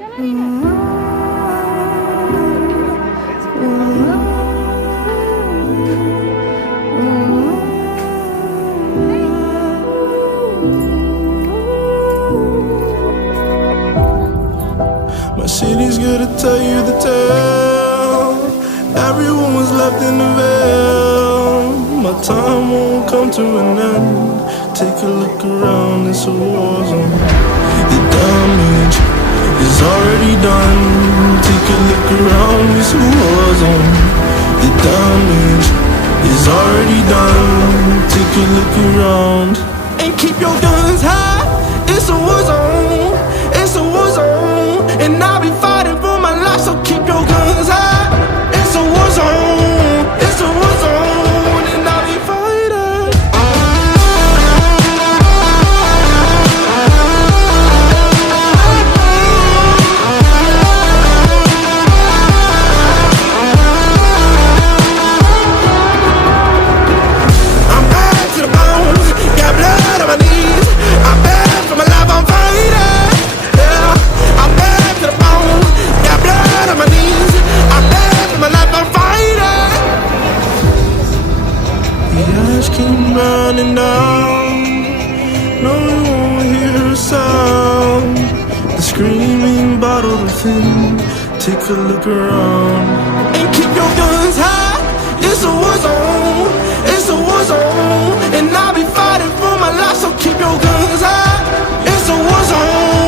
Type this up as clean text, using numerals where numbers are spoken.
My city's gonna tell you the tale. Everyone was left in the veil. My time won't come to an end. Take a look around, it's a war zone. The damage is already done. Take a look around, it's a war zone. The damage is already done. Take a look around and keep your guns high. It's a war zone. It's a war zone, and I'll be fighting for my life. So keep your guns high. It's a war zone. It's a war zone, and I'll be fighting. I'm bad to the bone, got blood on my knees. I'm bad for my life, I'm fighting. Yeah, I'm bad to the bone, got blood on my knees. I'm bad for my life, I'm fighting. The ash keep running down. No one won't hear a sound. The screaming bottled within. Take a look around and keep your guns high. It's a war zone. It's a war zone, and I'll be fighting for my life. So keep your guns high. It's a war zone.